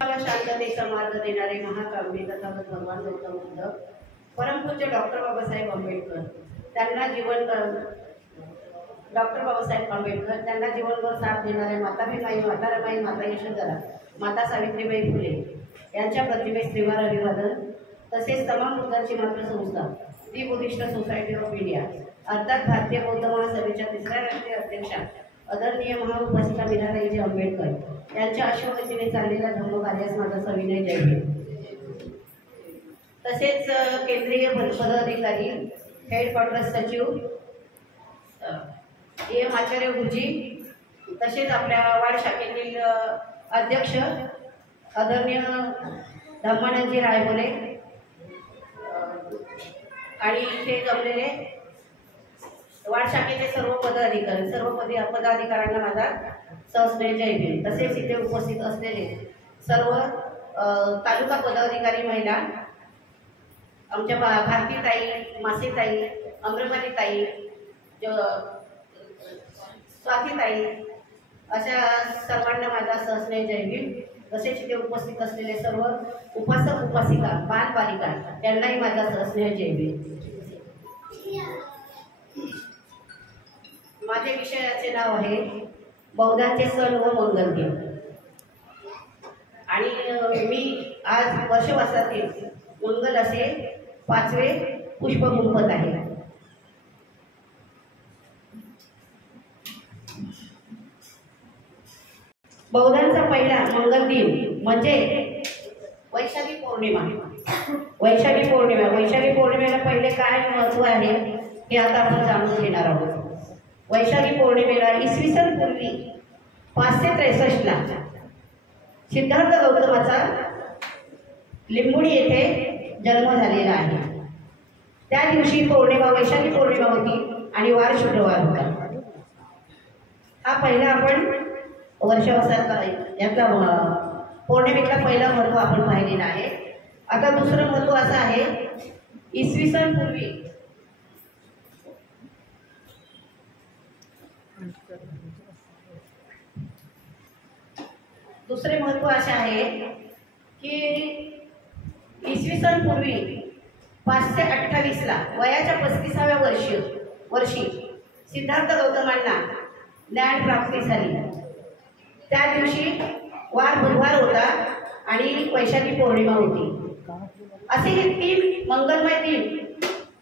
मला शांततेचा मार्ग देणारे महाकाव्य तथागत भगवान गौतम बुद्ध, परमपूज्य डॉक्टर बाबासाहेब आंबेडकर त्यांना जीवनभर साथ देणाऱ्या माता भीमाई, माता रमाई, माता यशोधरा, माता सावित्रीबाई फुले यांच्या प्रतिमेस श्रीवार अभिवादन। तसेच तमाम बुद्धांची मातृसंस्था the Buddhist Society of India अर्थात भारतीय बौद्ध महासभेच्या 3ऱ्या राष्ट्रीय अध्यक्षा आदरणीय महाउपासिका मीराबाईजी आंबेडकर यांच्या अश्वगतीने चाललेल्या धर्मकार्यास माझा सविनय जय भीम। तसेच केंद्रीय पदाधिकारी, हेडक्वार्टर्स सचिव एम आचार्य गुरुजी, तसेच आपल्या वार्ड शाखेतील अध्यक्ष आदरणीय धम्मानंदजी रायबोले आणि इथे जमलेले वार्ड शाखेचे सर्व पदाधिकारी, पदाधिकाऱ्यांना माझा सहस्र जय भीम। तसेच इथे उपस्थित असलेले सर्व तालुका पदाधिकारी महिला, आमच्या भारतीताई, मासीताई, अमृपालीताई, स्वातीताई अशा सर्वांना माझा सहस्र जय भीम। तसेच इथे उपस्थित असलेले सर्व उपासक उपासिका, बालबालिका त्यांनाही माझा सहस्र जय भीम। माझे विषयाचे नाव आहे बौद्धांचे सण व मंगल दिन आणि मी आज वर्षवासातील मंगल असे 5वे पुष्प गुंफत आहे। बौद्धांचा पहिला मंगल दिन म्हणजे वैशाखी पौर्णिमा। वैशाखी पौर्णिमेला पहिले काय महत्त्व आहे हे आता आपण जाणून घेणार आहोत। वैशाखी पौर्णिमेला इसवी सन पूर्वी 563 सिद्धार्थ गौतमाचा लिंबुडी येथे जन्म झालेला आहे। त्या दिवशी वैशाखी पौर्णिमा होती आणि वार शुक्रवार होता। हा पहिला आपण वर्षवसाचा याचा पौर्णिमेचा पहिला महत्त्व आपण पाहिलेला आहे। आता दुसरं महत्त्व असं आहे, इसवी सन पूर्वी दुसरे महत्त्व असे आहे की इसवी सन पूर्वी 528 वयाच्या 35व्या वर्षी सिद्धार्थ गौतमांना ज्ञान प्राप्ती झाली। त्या दिवशी वार बुधवार होता आणि वैशाखी पौर्णिमा होती। असे हे 3 मंगलमय दिन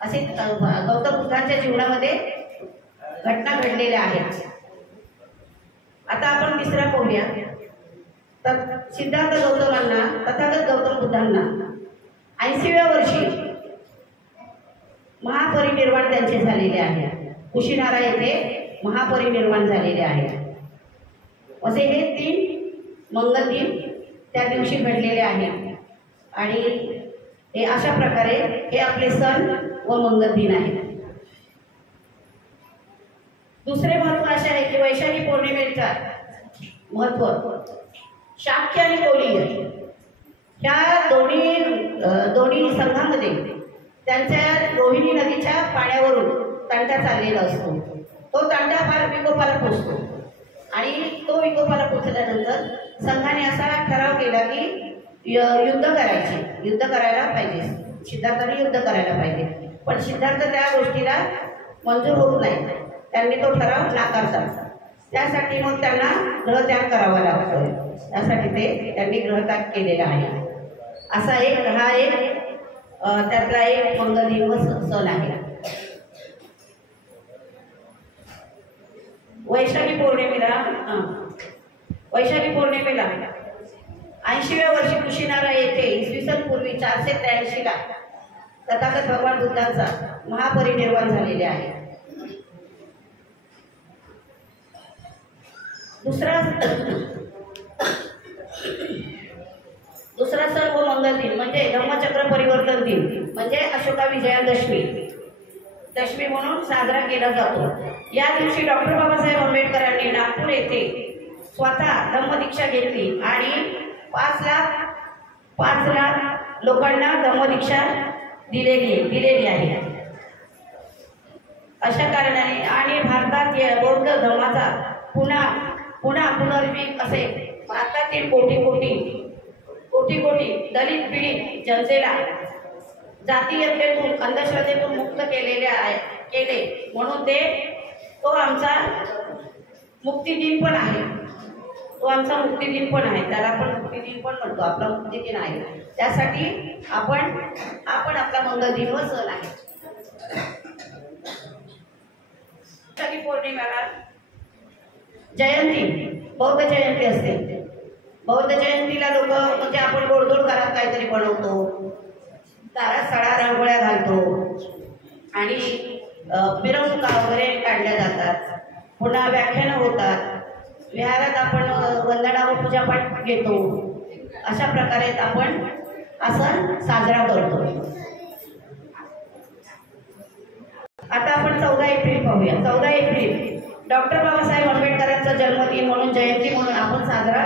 असे गौतम बुद्धांच्या जीवनामध्ये घटना घडलेल्या आहेत। आता आपण तिसरा पाहूया। तर सिद्धार्थ गौतमांना, तथागत गौतम बुद्धांना 80व्या वर्षी महापरिनिर्वाण त्यांचे झालेले आहे। कुशीनारा येथे महापरिनिर्वाण झालेले आहे। असे हे 3 मंगल दिन त्या दिवशी घडलेले आहेत आणि हे अशा प्रकारे हे आपले सण व मंगल दिन आहेत। दुसरे महत्त्व असे आहे की वैशाखी पौर्णिमेचा महत्त्व शाक्य आणि कोलीय ह्या दोन्ही संघामध्ये त्यांच्या रोहिणी नदीच्या पाण्यावरून तांडा चाललेला असतो। तो तांडा फार विकोपाला पोचतो आणि तो विकोपाला पोचल्यानंतर संघाने असा ठराव केला की युद्ध करायला पाहिजे, सिद्धार्थाने युद्ध करायला पाहिजे। पण सिद्धार्थ त्या गोष्टीला मंजूर होत नाही, त्यांनी तो ठराव नाकारतात। त्यासाठी मग त्यांना ग्रहत्याग करावा लागतो। त्यासाठी त्यांनी ग्रहत्याग केलेला आहे। असा हा एक त्यातला एक मंगल दिन व सण आहे। वैशाखी पौर्णिमेला 80व्या वर्षी कुशीनारा येथे इसवी सन पूर्वी 483 तथागत भगवान बुद्धांचा महापरिनिर्वाण झालेले आहे। दुसरा सण व मंगल दिन म्हणजे धम्मचक्र परिवर्तन दिन म्हणजे अशोका विजयादशमी म्हणून साजरा केला जातो। या दिवशी डॉक्टर बाबासाहेब आंबेडकरांनी नागपूर येथे स्वतः धम्मदीक्षा घेतली आणि 5 लाख लोकांना धम्मदीक्षा दिलेली आहे। अशा कारणाने आणि भारतात बौद्ध धर्माचा पुन्हा पुनर्विक असे भारतातील कोटी कोटी कोटी दलित पीडित जनतेला जातीयतेतून अंधश्रद्धेतून मुक्त केले म्हणून तो आमचा मुक्तिदिन पण आहे. त्याला आपण मुक्तिदिन पण म्हणतो. आपला मुक्तिदिन आहे. त्यासाठी आपण आपला मंगल दिन व सण आहे. पौर्णिमेला जयंती बौद्ध जयंती असते. बौद्ध जयंतीला लोक म्हणजे आपण गोडधोड घरात काहीतरी बनवतो, दारात सडा रांगोळ्या घालतो आणि मिरवणुका वगैरे काढल्या जातात. पुन्हा व्याख्यानं होतात. विहारात आपण वंदना व पूजापाठ घेतो. अशा प्रकारे आपण हा सण साजरा करतो. आता आपण 14 एप्रिल पाहूया. 14 एप्रिल डॉक्टर बाबासाहेब आंबेडकरांचा जन्मदिन म्हणून जयंती म्हणून आपण साजरा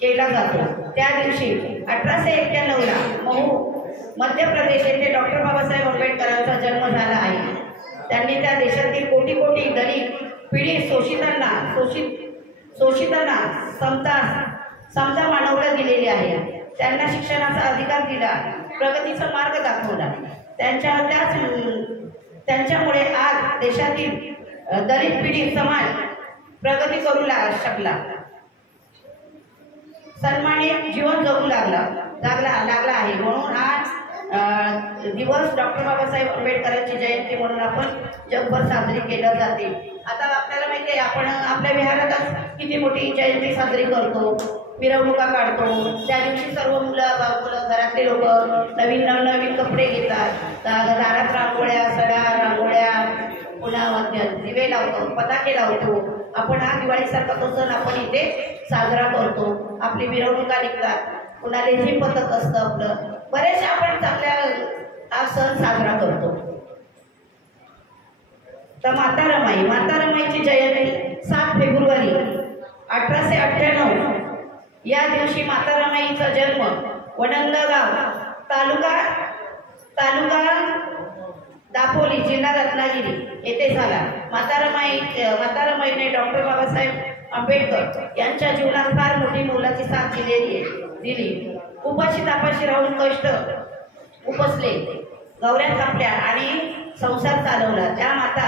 केला जातो. त्या दिवशी 1891ला मध्य प्रदेश येथे डॉक्टर बाबासाहेब आंबेडकरांचा जन्म झाला आहे. त्यांनी त्या देशातील कोटी कोटी दलित पीडित शोषितांना समता मानवता दिलेली आहे. त्यांना शिक्षणाचा अधिकार दिला, प्रगतीचा मार्ग दाखवला. त्यांच्यामुळे आज देशातील दलित पीडित समाज प्रगती करू शकला, सन्मानित जीवन जगू लागला आहे. म्हणून आज दिवस डॉक्टर बाबासाहेब आंबेडकरांची जयंती म्हणून आपण जगभर साजरी केली जाते. आता आपल्याला माहिती आहे, आपण आपल्या विहारातच किती मोठी जयंती साजरी करतो, मिरवणुका काढतो. त्या दिवशी सर्व मुलं घरातले लोक नवीन कपडे घेतात. दारात रांगोळ्या, सडा रांगोळ्या, पुन्हा दिवे लावतो, पताके लावतो. आपण हा दिवाळीसारखा तो सण आपण इथे साजरा करतो. आपली मिरवणुका निघतात. पुन्हा लेझिम पथक असतं आपलं. बरेचसे आपण चांगल्या हा सण साजरा करतो. तर माता रमाईची जयंती 7 फेब्रुवारी 1898 या दिवशी माता रमाईचा जन्म वडंगगाव तालुका दापोली जिल्हा रत्नागिरी येथे झाला. माता रमाईने डॉक्टर बाबासाहेब आंबेडकर यांच्या जीवनात फार मोठी मोलाची साथ दिली. उपाशी तापाशी राहून कष्ट उपसले, गवऱ्या कापल्या आणि संसार चालवला. त्या माता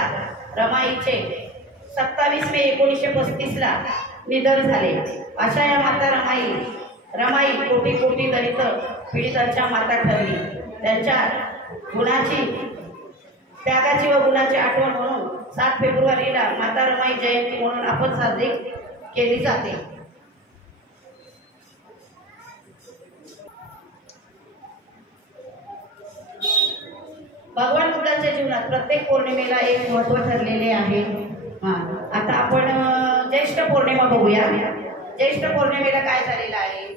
रमाईचे 27 मे 1935ला निधन झाले. अशा या माता रमाई कोटी कोटी दलित पीडितांच्या माता ठरली. त्यांच्या त्यागाची व गुणाची आठवण म्हणून 7 फेब्रुवारीला माता रमाई जयंती म्हणून आपण साजरी केली जाते. भगवान बुद्धांच्या जीवनात प्रत्येक पौर्णिमेला एक महत्त्व ठरलेले आहे. आता आपण ज्येष्ठ पौर्णिमा बघूया. ज्येष्ठ पौर्णिमेला काय झालेलं आहे?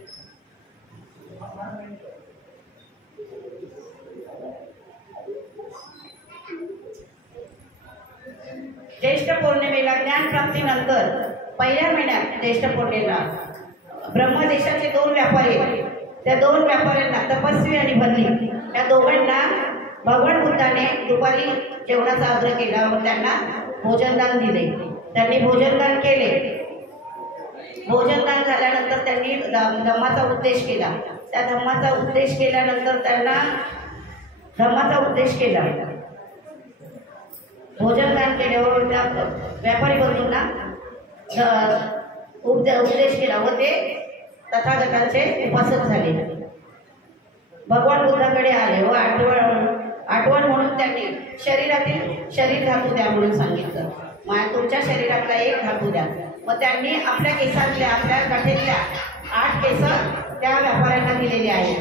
ज्येष्ठ पौर्णिमेला ज्ञानप्राप्तीनंतर पहिल्या महिन्यात ज्येष्ठ पौर्णिमेला ब्रह्मदेशाचे 2 व्यापारी, त्या 2 व्यापाऱ्यांना तपस्वी आणि बदली या दोघांना भगवान बुद्धाने दुपारी जेवणाचा आग्रह केला व त्यांना भोजनदान दिले. त्यांनी भोजनदान केले. भोजनदान झाल्यानंतर त्यांनी धम्माचा उपदेश केला. त्या धम्माचा उपदेश केल्यानंतर त्यांना भोजनदान केल्यावर त्या व्यापारी बंधूंना उपदेश केला व ते तथागतांचे उपासक झाले. भगवान बुद्धाकडे आले व आठवण म्हणून त्यांनी शरीर धातू द्या म्हणून सांगितलं. तुमच्या शरीरातला एक धातू द्या. मग त्यांनी आपल्या केसातल्या, आपल्या गाठीतल्या 8 केस त्या व्यापाऱ्यांना दिलेले आहेत.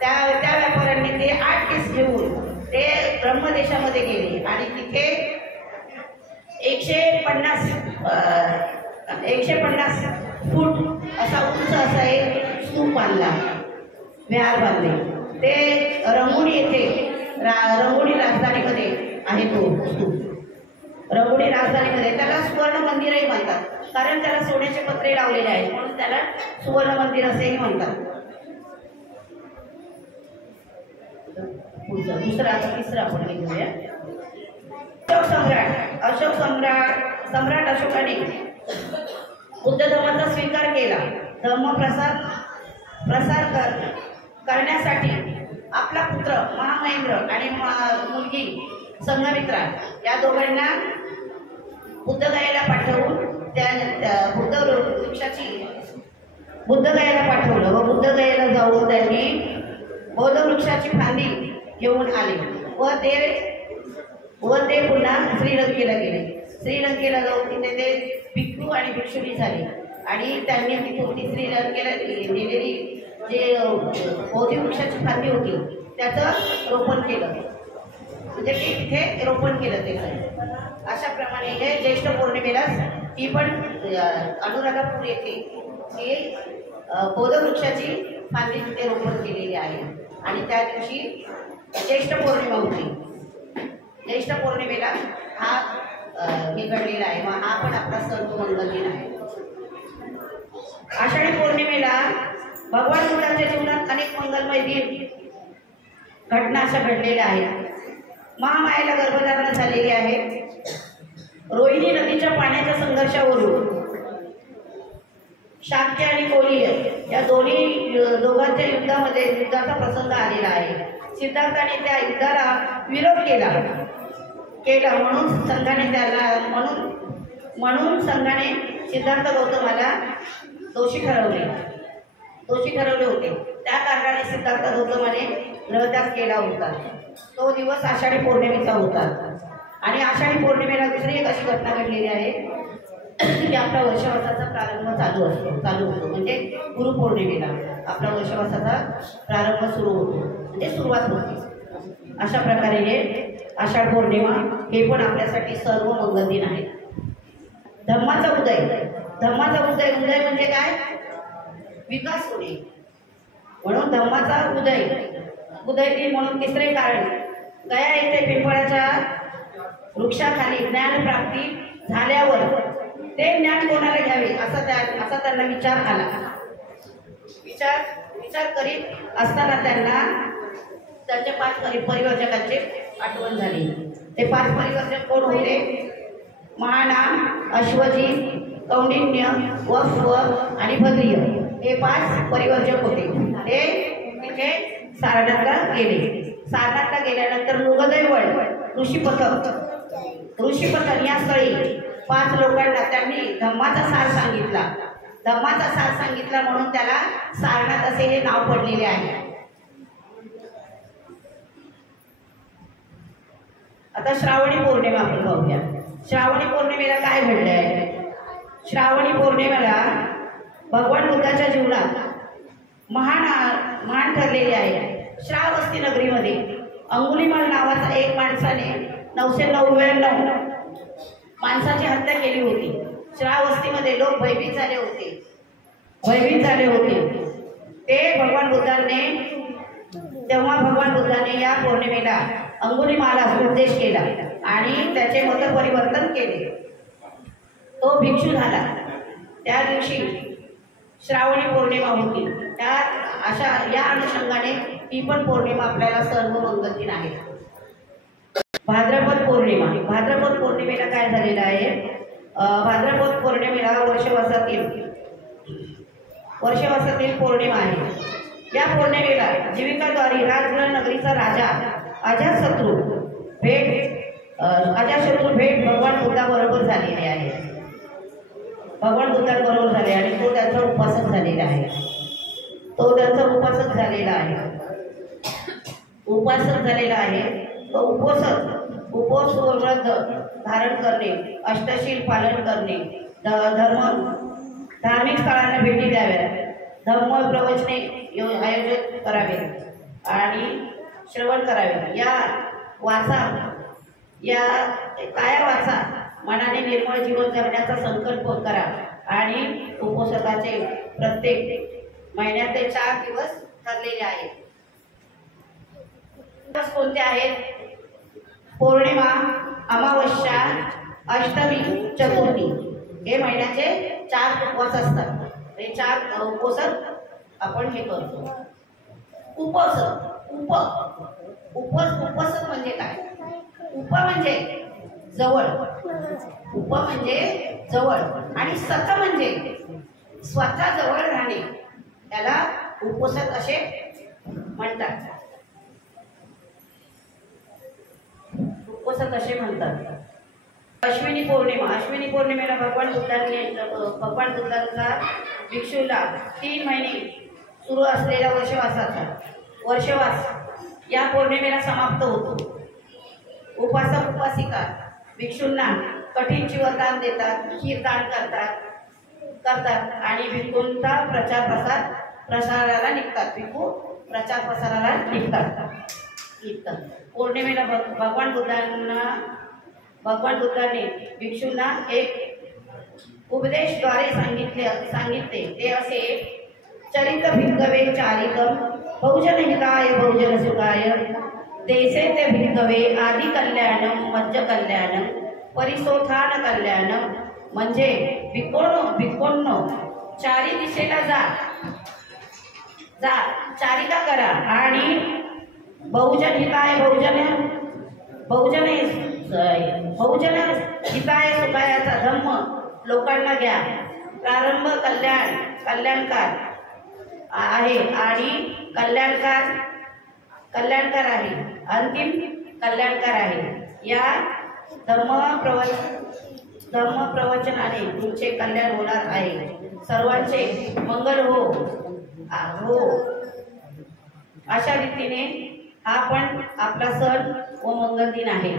त्या व्यापाऱ्यांनी ते 8 केस घेऊन ते ब्रह्मदेशामध्ये गेले आणि तिथे 150 फूट असा उंच असा एक स्तूप बांधला, विहार बांधले. ते रंगोळी येथे रंगोळी राजधानीमध्ये आहे तो स्तूप. रंगोळी राजधानीमध्ये त्याला सुवर्ण मंदिरही म्हणतात, कारण त्याला सोन्याचे पत्रे लावलेले आहेत म्हणून त्याला सुवर्ण मंदिर असेही म्हणतात. तिसरा आपण घेऊया. सम्राट अशोकाने बुद्ध धर्माचा स्वीकार केला. करण्यासाठी आपला पुत्र महामहेंद्र आणि मुलगी संघमित्रा या दोघांना बुद्धगयेला पाठवून त्या बुद्धगयेला पाठवलं व बुद्धगयेला जाऊन त्यांनी बौद्ध वृक्षाची फांदी घेऊन आले व ते पुन्हा श्रीलंकेला गेले. श्रीलंकेला जाऊन तिथे ते भिक्खू आणि भिक्षुणी झाले आणि त्यांनी तिथून ती श्रीलंकेला दिलेली जे बौद्ध वृक्षाची फांदी होती त्याचं रोपण केलं, म्हणजे ते तिथे रोपण केलं ते. अशा प्रमाणे हे ज्येष्ठ पौर्णिमेला ती पण अनुराधापूर येथे ही बौद्ध वृक्षाची फांदी तिथे रोपण केलेली आहे आणि त्या दिवशी ज्येष्ठ पौर्णिमा होती. ज्येष्ठ पौर्णिमेला हा हे घडलेला आहे, मग हा पण आपला सर्व मंगल दिन आहे. आषाढी पौर्णिमेला भगवान बुद्धांच्या जीवनात अनेक मंगलमय दिन घटना अशा घडलेल्या आहेत. महामायेला गर्भधारणा झालेली आहे. रोहिणी नदीच्या पाण्याच्या संघर्षावरून शाक्य आणि कोलीय या दोघांच्या युद्धाचा प्रसंग आलेला आहे. सिद्धार्थाने त्या युद्धाला विरोध केला म्हणून संघाने सिद्धार्थ गौतमाला दोषी ठरवले होते. त्या कारणाने सिद्धार्थ गौतमाने गृहत्याग केला होता. तो दिवस आषाढी पौर्णिमेचा होता आणि आषाढी पौर्णिमेला दुसरी एक अशी घटना घडलेली आहे की आपला वर्षवासाचा प्रारंभ चालू होतो म्हणजे गुरुपौर्णिमेला आपला वर्षवासाचा प्रारंभ सुरू होतो, म्हणजे सुरुवात होते. अशा प्रकारे हे आषाढ पौर्णिमा हे पण आपल्यासाठी सर्व मंगल दिन आहे. धम्माचा उदय म्हणजे काय? विकास होणे, म्हणून धम्माचा उदय दिन म्हणून तिसरे कारण गया येथे पिंपळाच्या वृक्षाखाली ज्ञान प्राप्ती झाल्यावर ते ज्ञान कोणाला घ्यावे असा त्यांना विचार आला. विचार करीत असताना त्यांना त्यांच्या 5 परिवर्जकांची आठवण झाली. ते 5 परिवर्जक कोण होते? महानाम, अश्वजी, कौंडिन्य, वस्व आणि भद्रिय हे 5 परिवर्जक होते. ते तिथे सारनाथला गेल्यानंतर मृगदैवळ ऋषीपथन या स्थळी 5 लोकांना त्यांनी धम्माचा सार सांगितला म्हणून त्याला सारनाथ असे हे नाव पडलेले आहे. आता श्रावणी पौर्णिमा आपण पाहूया. श्रावणी पौर्णिमेला काय घडले आहे? श्रावणी पौर्णिमेला भगवान बुद्धाच्या जीवनात महान ठरलेले आहे. श्रावस्ती नगरीमध्ये अंगुलीमाल नावाचा एक माणसाने 999 माणसाची हत्या केली होती. श्रावस्तीमध्ये लोक भयभीत झाले होते. तेव्हा भगवान बुद्धाने या पौर्णिमेला अंगुलीमालास उपदेश केला आणि त्याचे मत परिवर्तन केले. तो भिक्षू झाला. त्या दिवशी श्रावणी पौर्णिमा होती. या अनुषंगाने ही पण पौर्णिमा आपल्याला सर्व मंगल दिन आहे. भाद्रपद पौर्णिमेला काय झालेलं आहे? भाद्रपद पौर्णिमेला वर्षवासातील पौर्णिमा आहे. या पौर्णिमेला जीविकाद्वारे राजगृह नगरीचा राजा अजातशत्रू भेट भगवान बुद्धाबरोबर झालेली आहे. आणि तो त्यांचा उपासक झालेला आहे. तो उपवास व्रत धारण करणे, अष्टशील पालन करणे, धार्मिक स्थळांना भेटी द्याव्या, धम्म प्रवचने आयोजित करावे आणि श्रवण करावे. या काया वाचा मनाने निर्मळ जीवन जगण्याचा संकल्प करा आणि उपवासाचे प्रत्येक महिन्याचे 4 दिवस ठरलेले आहेत. कोणते आहेत? पौर्णिमा, अमावस्या, अष्टमी, चतुर्थी हे महिन्याचे 4 उपवास असतात. हे 4 उपवास आपण हे करतो. उपवास म्हणजे काय? उप म्हणजे जवळ आणि सत म्हणजे स्वतः जवळ राहणे. त्याला उपोषक असे म्हणतात. उपोषक असे म्हणतात. अश्विनी पौर्णिमेला भगवान बुद्धांचा भिक्षूला 3 महिने सुरू असलेला वर्षवास या पौर्णिमेला समाप्त होतो. उपासक उपासिका भिक्षूंना कठीण चिवरदान देतात, खीरदान करतात आणि भिक्खूंचा प्रसाराला निघतात. पौर्णिमेला भगवान बुद्धांनी भिक्षूंना एक उपदेशद्वारे सांगितले ते असे: चरित भिक्खवे चारिकम बहुजन हिताय बहुजन सुखाय देसे ते भिक्खवे आदि कल्याणम मज्ज कल्याणम परिसोथान कल्याणम. म्हणजे भिक्खूंनो चारी दिशेला जा चारिका करा आणि बहुजन हिताय सुखायाचा धम्म लोकांना घ्या. प्रारंभ कल्याणकार आहे आणि कल्याणकार आहे, अंतिम कल्याणकार आहे. या धम्म प्रवचनाने तुमचे कल्याण होणार आहे. सर्वांचे मंगल हो. अशा रीतीने हा पण आपला सण व मंगल दिन आहे.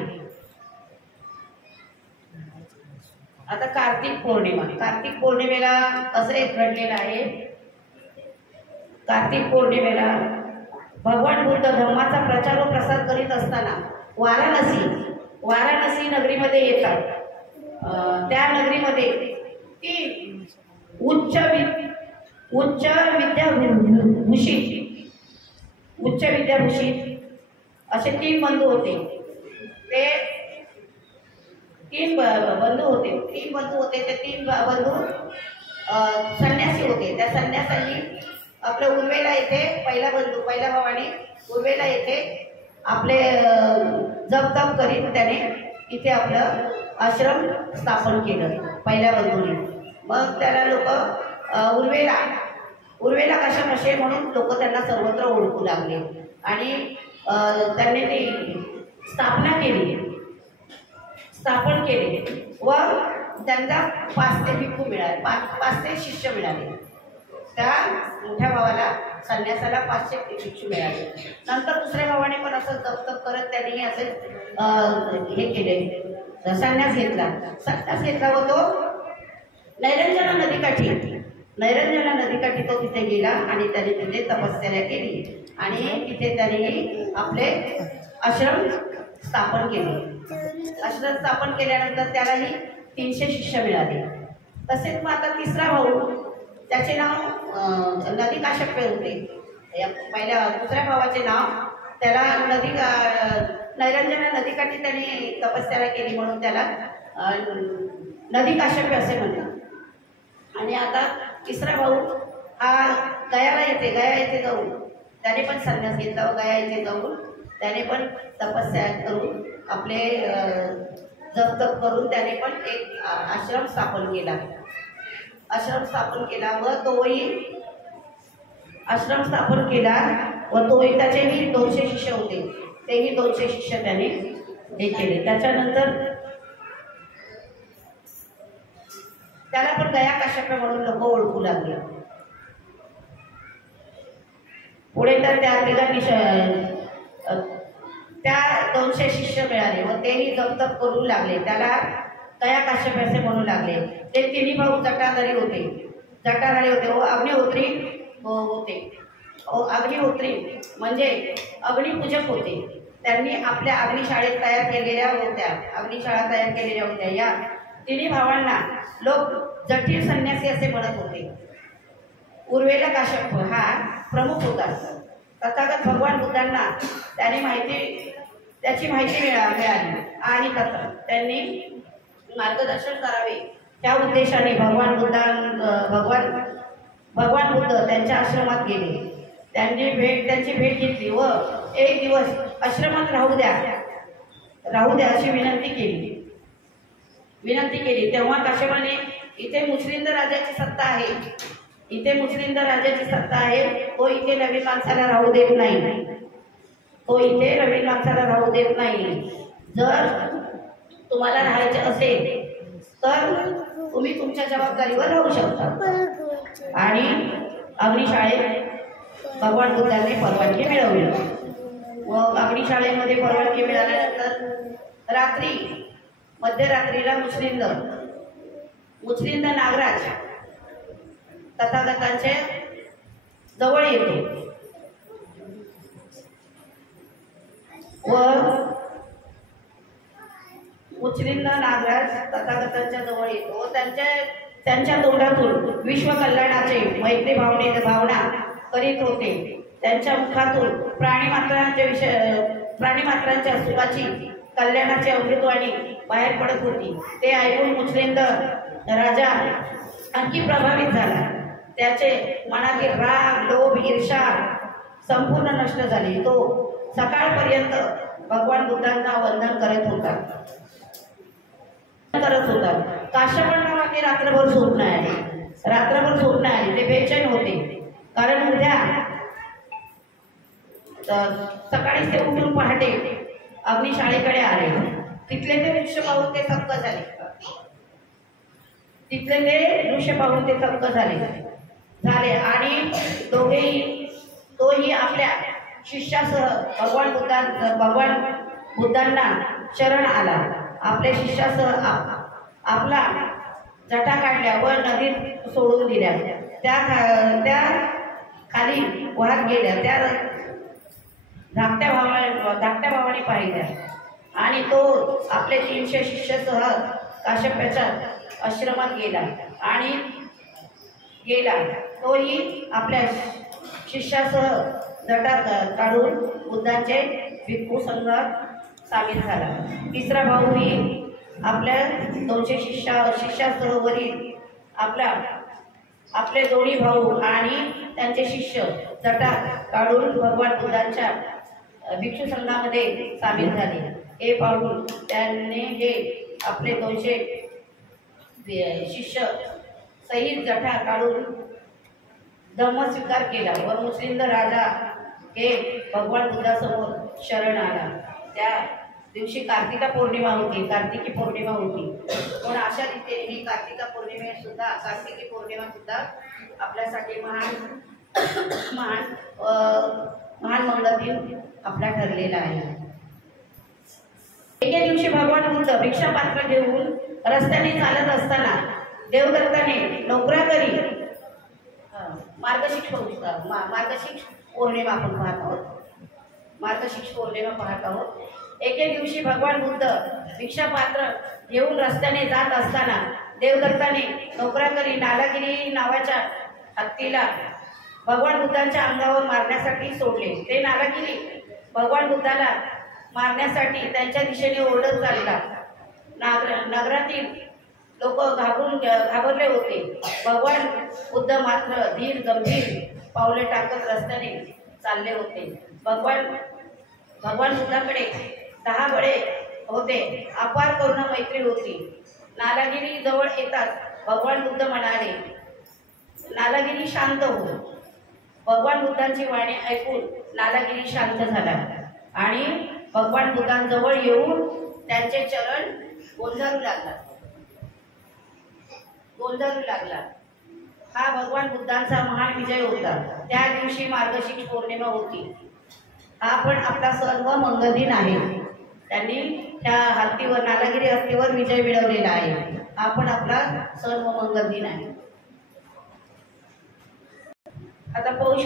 आता कार्तिक पौर्णिमेला असं एक घडलेलं आहे. कार्तिक पौर्णिमेला भगवान बुद्ध धम्माचा प्रचार व प्रसार करीत असताना वाराणसी नगरीमध्ये येतात. त्या नगरीमध्ये ती उच्च विद्याभूषित असे 3 बंधू होते. ते 3 बंधू होते. ते 3 बंधू संन्यासी होते. त्या संन्यासांनी आपल्या उर्वेला येथे पहिला भावाने उर्वेला येथे आपले जप करीत त्याने इथे आपलं आश्रम स्थापन केलं पहिल्या बंधूने. मग त्याला लोक उर्वेला कशाकशे म्हणून लोक त्यांना सर्वत्र ओळखू लागले आणि त्यांनी ती स्थापन केली व त्यांना 5 भिक्खू मिळाले, 5 शिष्य मिळाले. त्या मोठ्या भावाला संन्यासाला 500 भिक्षू मिळाले. नंतर दुसऱ्या भावाने पण असं जप करत त्यांनी असे हे केले, संन्यास घेतला व तो नैरंजना नदीकाठी तो तिथे गेला आणि त्याने तिथे तपश्चर्या केली आणि तिथे त्याने आपले आश्रम स्थापन केल्यानंतर त्यालाही 300 शिष्य मिळाले. तसेच मग आता तिसरा भाऊ, त्याचे नाव नदीकाश्यप होते. दुसऱ्या भावाचे नाव त्याला नैरंजना नदीकाठी त्याने तपश्चर्या केली म्हणून त्याला नदीकाश्यप असे म्हणतात. आणि आता तिसरा भाऊ हा गया येथे जाऊन त्याने पण संन्यास घेतला व गया येथे जाऊन त्याने पण तपस्या करून आपले जप करून त्याने पण एक आश्रम स्थापन केला व तोही त्याचेही 200 शिष्य होते. तेही 200 शिष्य त्याने हे केले. त्याच्यानंतर त्याला पण गया काश्यप म्हणून लोक ओळखू लागले. पुढे तर त्या 200 शिष्य मिळाले व तेही जप करू लागले. त्याला गया काश्यप असे म्हणू लागले. ते 3 भाऊ जटाधारी होते व अग्निहोत्री अग्निहोत्री म्हणजे अग्निपूजक होते. त्यांनी आपल्या अग्निशाळा तयार केलेल्या होत्या. या 3 भावांना लोक जटिल संन्यासी असे म्हणत होते. उर्वेला काश्यप हा प्रमुख होता. तथागत भगवान बुद्धांना त्याची माहिती मिळाली आणि त्यांनी मार्गदर्शन करावे त्या उद्देशाने भगवान बुद्ध त्यांच्या आश्रमात गेले. त्यांची भेट घेतली व एक दिवस आश्रमात राहू द्या अशी विनंती केली. तेव्हा काश्यपाने इथे मुस्लिम राजाची सत्ता आहे इथे मुस्लिम राजाची सत्ता आहे, तो इथे नवीन माणसाला राहू देत नाही, तो इथे नवीन माणसाला राहू देत नाही। जर तुम्हाला राहायचे असेल तर तुम्ही तुमच्या जबाबदारीवर राहू शकता। आणि अग्निशाळेत भगवान बुद्धांनी परवानगी मिळवली। मग अग्निशाळेमध्ये परवानगी मिळाल्यानंतर रात्री मध्यरात्रीला मुस्लिम नागराज तथागतांच्या जवळ येतो व मुस्लिम नागराज तथागतांच्या जवळ येतो व त्यांच्या तोंडातून विश्व कल्याणाचे मैत्री भावना करीत होते। त्यांच्या मुखातून प्राणीमात्रांच्या सुखाची कल्याणाची अमृतवाणी बाहेर पडत होती। ते ऐकून मुस्लिम राजा आणखी प्रभावित झाला। त्याचे मनातील राग, लोभ, ईर्षा संपूर्ण नष्ट झाली। तो सकाळपर्यंत भगवान बुद्धांना वंदन करत होता। काश्यपण नावाने रात्रभर झोप नाही आली। ते बेचैन होते, कारण उद्या सकाळी ते उठून पहाटे अग्निशाळेकडे आले। तिथले ते दृश्य पाहून ते थक्क झाले आणि तोही आपल्या शिष्यासह भगवान बुद्धांना शरण आला। आपल्या शिष्यासह आपला जटा काढल्या व नदीत सोडून दिल्या। त्या खाली वाहत गेल्या। त्या धाकट्या भावाने पाहिल्या आणि तो आपले 300 शिष्यासह काश्यपाच्या आश्रमात गेला। तोही आपल्या शिष्यासह जटा काढून बुद्धांचे भिक्खू संघात सामील झाला। तिसरा भाऊही आपल्या 200 शिष्यासह वरील आपले दोन्ही भाऊ आणि त्यांचे शिष्य जटा काढून भगवान बुद्धांच्या भिक्षू संघामध्ये सामील झाले। हे पाहून त्याने आपले 200 शिष्य सहित जटा काढून धम्म स्वीकार केला व मुस्लिम राजा भगवान बुद्धासमोर शरण आला। त्या दिवशी कार्तिकी पौर्णिमा होती। पण अशा रीतीने ही कार्तिकी पौर्णिमा सुद्धा आपल्यासाठी महान मंगलदिन आपला ठरलेला आहे। एके दिवशी भगवान बुद्ध भिक्षा पात्र घेऊन रस्त्याने चालत असताना देवदत्ताने नोकराकरी मार्गशीर्ष पौर्णिमा आपण पाहत आहोत। एके दिवशी भगवान बुद्ध भिक्षा पात्र घेऊन रस्त्याने जात असताना देवदत्ताने नोकराकरी नालागिरी नावाच्या हत्तीला भगवान बुद्धांच्या अंगावर मारण्यासाठी सोडले। ते नालागिरी भगवान बुद्धाला मारण्यासाठी त्यांच्या दिशेने ओरडत चालला। नगरातील लोक घाबरले होते। भगवान बुद्ध मात्र धीर गंभीर पावले टाकत रस्त्याने चालले होते। भगवान बुद्धाकडे 10 बळे होते। अपार करुणा मैत्री होती। नालागिरी जवळ येताच भगवान बुद्ध म्हणाले, नालागिरी शांत हो। भगवान बुद्धांची वाणी ऐकून नालागिरी शांत झाला आणि भगवान बुद्धांजवळ येऊन त्यांचे चरण गोंजारू लागला। हा भगवान बुद्धांचा महान विजय होता। त्या दिवशी मार्गशीर्ष पौर्णिमा होती। हा पण आपला सर्व मंगलदिन आहे। त्यांनी त्या हत्तीवर नालागिरी हत्तीवर विजय मिळवलेला आहे। हा पण आपला सर्व मंगलदिन आहे। आता पौष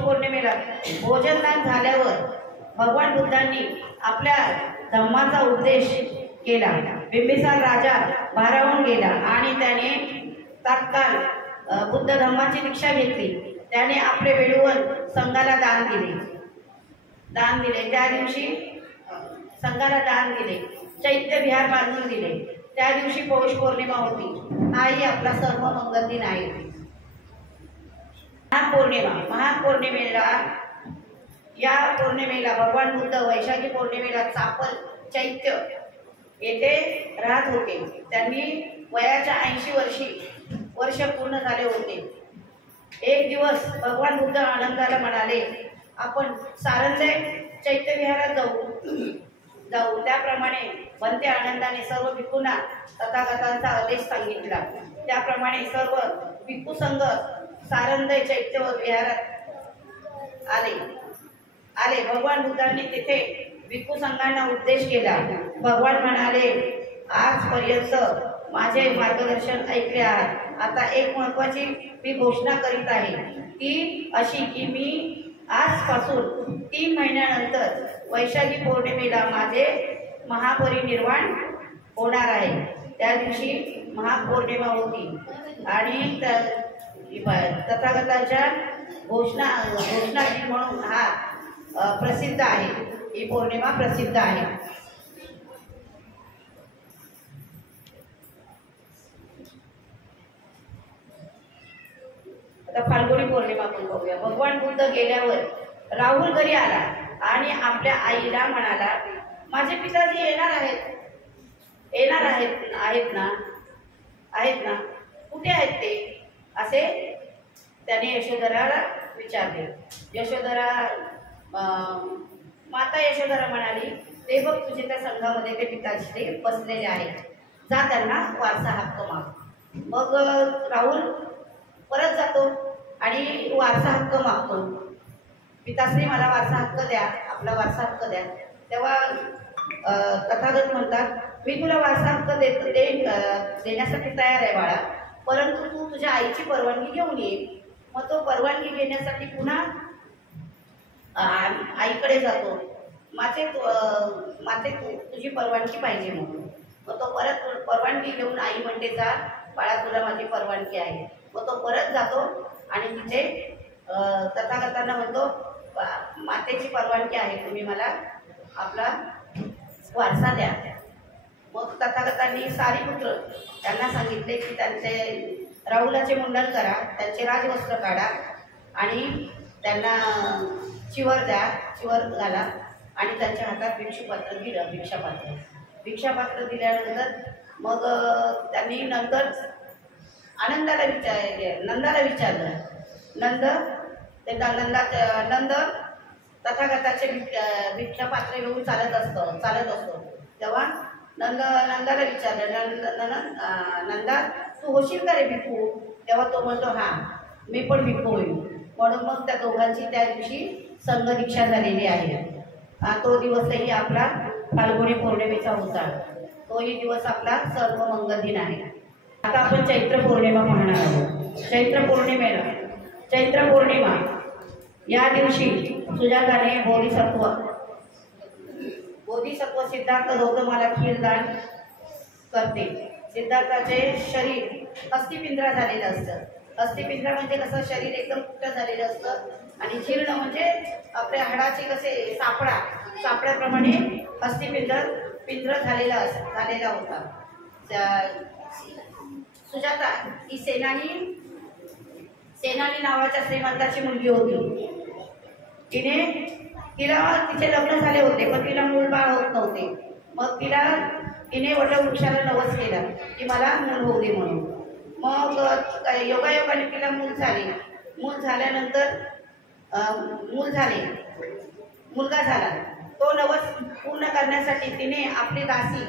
पौर्णिमेला भोजनदान झाल्यावर भगवान बुद्धांनी आपल्या धम्माचा उपदेश केला। बिंबिसार राजा भारावून गेला आणि त्याने तात्काळ बुद्ध धम्माची दीक्षा घेतली। त्याने आपले वेळूवर संघाला दान दिले। त्या दिवशी संघाला दान दिले। चैत्य विहार बांधून दिले। त्या दिवशी पौष पौर्णिमा होती। हाही आपला सर्व मंगलदिन आहे। महान पौर्णिमेला भगवान बुद्ध वैशाखी पौर्णिमेला चापल चैत्य येथे राहत होते। त्यांनी वयाच्या 80 वर्ष पूर्ण झाले होते। एक दिवस भगवान बुद्ध आनंदाला म्हणाले, आपण सारंदे चैत्यविहारात जाऊ. त्याप्रमाणे बनते आनंदाने सर्व भिक्खूंना तथागतांचा आदेश सांगितला. त्याप्रमाणे सर्व भिक्खू संघ सारंदे चैत्य विहारात आले. भगवान बुद्धांनी तिथे भिक्खू संघांना उपदेश केला. भगवान म्हणाले, आजपर्यंत माझे मार्गदर्शन ऐकले आहात. आता एक महत्वाची मी घोषणा करीत आहे, ती अशी की मी आजपासून 3 महिन्यानंतर वैशाखी पौर्णिमेला माझे महापरिनिर्वाण होणार आहे. त्या दिवशी महापौर्णिमा होती आणि तथागताच्या घोषणा दिन म्हणून हा प्रसिद्ध आहे. ही पौर्णिमा प्रसिद्ध आहे. आता फाल्गुनी पौर्णिमा आपण बघूया. भगवान बुद्ध गेल्यावर राहुल घरी आला आणि आपल्या आईला म्हणाला, माझे पिताजी येणार आहेत ना, कुठे आहेत ते, असे त्याने यशोधराला विचारले. माता यशोधरा म्हणाली, ते बघ तुझे त्या संघामध्ये ते पिताजी ते बसलेले आहेत, जा त्यांना वारसा हक्क माग. मग राहुल परत जातो आणि वारसा हक्क मागतो. पिताश्री मला वारसा हक्क द्या, आपला वारसा हक्क द्या. तेव्हा तथागत म्हणतात, मी तुला वारसा हक्क देण्यासाठी तयार आहे बाळा, परंतु तू तुझ्या आईची परवानगी घेऊन ये. मग तो परवानगी घेण्यासाठी पुन्हा आईकडे जातो. माते तुझी परवानगी पाहिजे म्हणून. मग तो परत परवानगी घेऊन आई म्हणते, जा बाळा, तुला माझी परवानगी आहे. मग तो परत जातो आणि तिथे तथागतांना म्हणतो, मातेची परवानगी आहे, तुम्ही मला आपला वारसा द्या. मग तथागतांनी सारीपुत्र त्यांना सांगितले की त्यांचे राहुलाचे मुंडन करा, त्यांचे राजवस्त्र काढा आणि त्यांना चिवर घाला आणि त्यांच्या हातात भिक्षुपात्र दिलं. भिक्षापात्र दिल्यानंतर मग त्यांनी नंतर नंदाला विचारलं. नंद तथागताचे भिक्षापात्र घेऊन चालत असतो. तेव्हा नंदाला विचारलं, नंदा तू होशील का रे भिक्खू? तेव्हा तो म्हणतो, हा मी पण भिक्खू होईल. म्हणून मग त्या दोघांची त्या दिवशी संघ दीक्षा झालेली आहे. तो दिवसही आपला फाल्गुनी पौर्णिमेचा होता. तोही दिवस आपला सर्व मंगल दिन आहे. आता आपण चैत्र पौर्णिमा पाहणार आहोत. चैत्र पौर्णिमा या दिवशी सुजाताने बोधिसत्व सिद्धार्थ गौतमाला खीरदान करते. सिद्धार्थाचे शरीर अस्थिपिंजरा झालेलं असतं. अस्थिपिंजरा म्हणजे कसं, शरीर एकदम कुठं झालेलं असतं आणि जीर्ण म्हणजे आपल्या हाडाचे कसे सापड्याप्रमाणे अस्थिपिंजर झालेला होता. सुजाता ही सेनानी नावाच्या श्रीमंताची मुलगी होती. तिचे लग्न झाले होते पण तिला मूलबाळ होत नव्हते. मग तिने वटवृक्षाला नवस केला की मला मूल होऊ दे म्हणून. मग योगायोगाने तिला मूल झाल्यानंतर मुलगा झाला. तो नवस पूर्ण करण्यासाठी तिने आपली दासी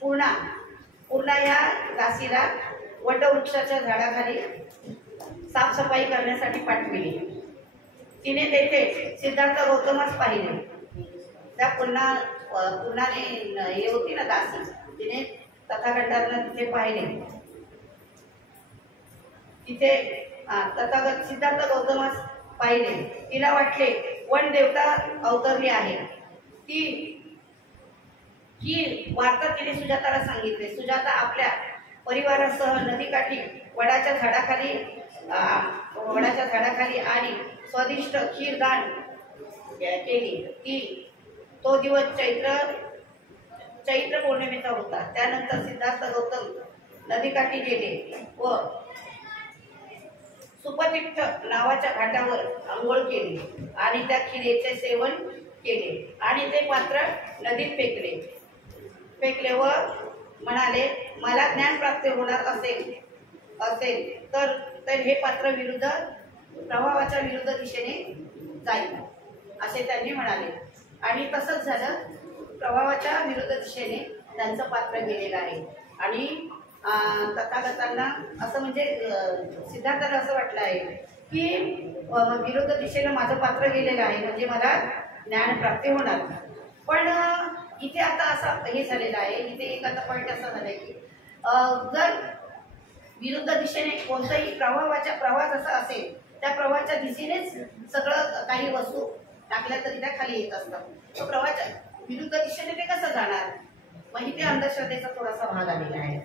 पूर्णा या दासीला वटवृक्षाच्या झाडाखाली साफसफाई करण्यासाठी पाठविली. तिने तेथे सिद्धार्थ गौतमास पाहिले. त्या पूर्णाने हे होती ना दासी, तिने तथागतांना तिथे पाहिले. तिथे सिद्धार्थ गौतमास पाहिले. तिला वाटले वन देवता अवतरली आहे. ही वार्ता तिने सुजाताला सांगितले. सुजाता आपल्या परिवारासह नदीकाठी वडाच्या झाडाखाली आणि स्वादिष्ट खीरदान केली. तो दिवस चैत्र पौर्णिमेचा होता. त्यानंतर सिद्धार्थ गौतम नदीकाठी गेले व सुपतिष्ठ नावाच्या घाटावर आंघोळ केली आणि त्या खिरेचे सेवन केले आणि ते पात्र नदीत फेकले व म्हणाले, मला ज्ञान प्राप्त होणार असेल तर हे पात्र विरुद्ध प्रवाहाच्या विरुद्ध दिशेने जाईल असे त्यांनी म्हणाले. आणि तसंच झालं, प्रवाहाच्या विरुद्ध दिशेने त्यांचं पात्र गेलेलं आहे. आणि तथागतांना असं म्हणजे सिद्धार्थाला असं वाटलं आहे की विरुद्ध दिशेनं माझं पात्र गेलेलं आहे म्हणजे मला ज्ञानप्राप्ती होणार. पण इथे आता असं हे झालेलं आहे, इथे एक आता पॉईंट असा झाला आहे की जर विरुद्ध दिशेने कोणताही प्रवाह जसा असेल त्या प्रवाहाच्या दिशेनेच सगळं काही वस्तू टाकल्या तरी त्या खाली येत असतात. तो प्रवाहाच्या विरुद्ध दिशेने ते कसं जाणार? मग इथे अंधश्रद्धेचा थोडासा भाग आलेला आहे.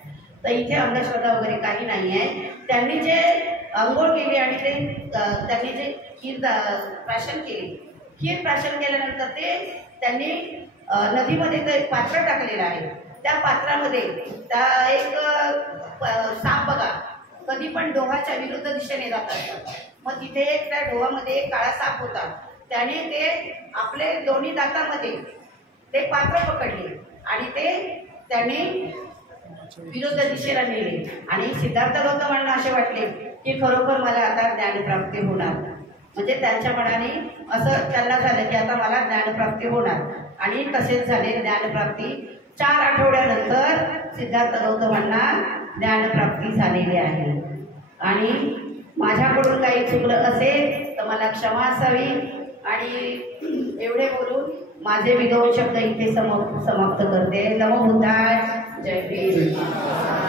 तर इथे अंधश्रद्धा वगैरे काही नाही आहे. त्यांनी जे आंघोळ केली आणि त्यांनी जे खीर प्राशन केली, खीर प्राशन केल्यानंतर त्यांनी नदीमध्ये ते एक पात्र टाकलेलं आहे. त्या पात्रामध्ये एक साप बघा, कधी पण डोहाच्या विरुद्ध दिशेने जात असतात. मग तिथे त्या डोहामध्ये एक काळा साप होता. त्याने ते आपले दोन्ही दातामध्ये ते पात्र पकडले आणि त्यांनी विरुद्ध दिशेला नेले. आणि सिद्धार्थ गौतमांना असे वाटले की खरोखर मला आता ज्ञानप्राप्ती होणार. म्हणजे त्यांच्या मनाने असं त्यांना झालं की आता मला ज्ञानप्राप्ती होणार. आणि तसेच झाले. ज्ञानप्राप्ती 4 आठवड्यानंतर सिद्धार्थ गौतमांना ज्ञानप्राप्ती झालेली आहे. आणि माझ्याकडून काही चुकलं असेल तर मला क्षमा असावी. आणि एवढे बोलून माझे मी 2 शब्द इथे समाप्त करते. नमो बुद्धाय. जय भीम.